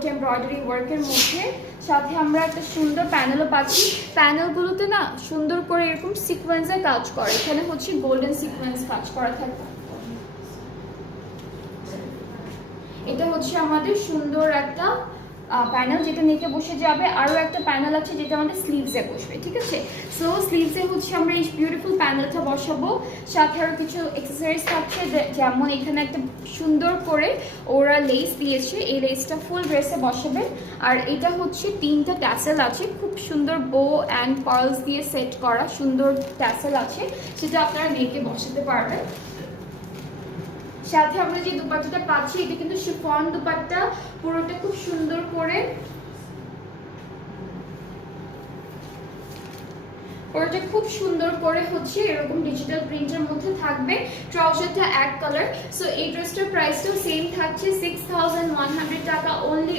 ওটা এমব্রয়ডারি ওয়ার্কের মধ্যে। সাথে আমরা একটা সুন্দর প্যানেলও পাচ্ছি। প্যানেলগুলোতে না সুন্দর করে এরকম সিকোয়েন্সের কাজ করে, এখানে হচ্ছে গোল্ডেন সিকোয়েন্স কাজ করা থাকে। এটা হচ্ছে আমাদের সুন্দর একটা প্যানেল যেটা নেকে বসে যাবে। আরও একটা প্যানেল আছে যেটা আমাদের স্লিভসে বসবে, ঠিক আছে। সো স্লিভসে হচ্ছে আমরা এই বিউটিফুল প্যানেলটা বসাবো। সাথে আরও কিছু অ্যাক্সেসরিজ থাকছে, যেমন এখানে একটা সুন্দর করে ওরা লেস দিয়েছে, এই লেসটা ফুল ড্রেসে বসাবে। আর এটা হচ্ছে 3টা ট্যাসেল আছে, খুব সুন্দর বো অ্যান্ড পার্লস দিয়ে সেট করা সুন্দর ট্যাসেল আছে, সেটা আপনারা নেকে বসাতে পারবেন। সাথে আমরা যে দুপাট্টাটা পাচ্ছি এটা কিন্তু শিফন দুপাট্টা, পুরোটা খুব সুন্দর করে হচ্ছে এরকম ডিজিটাল প্রিন্টের মধ্যে থাকবে। ট্রাউজারটা এক কালার। সো এই ড্রেসটার প্রাইসটাও সেম থাকছে 6100 টাকা অনলি।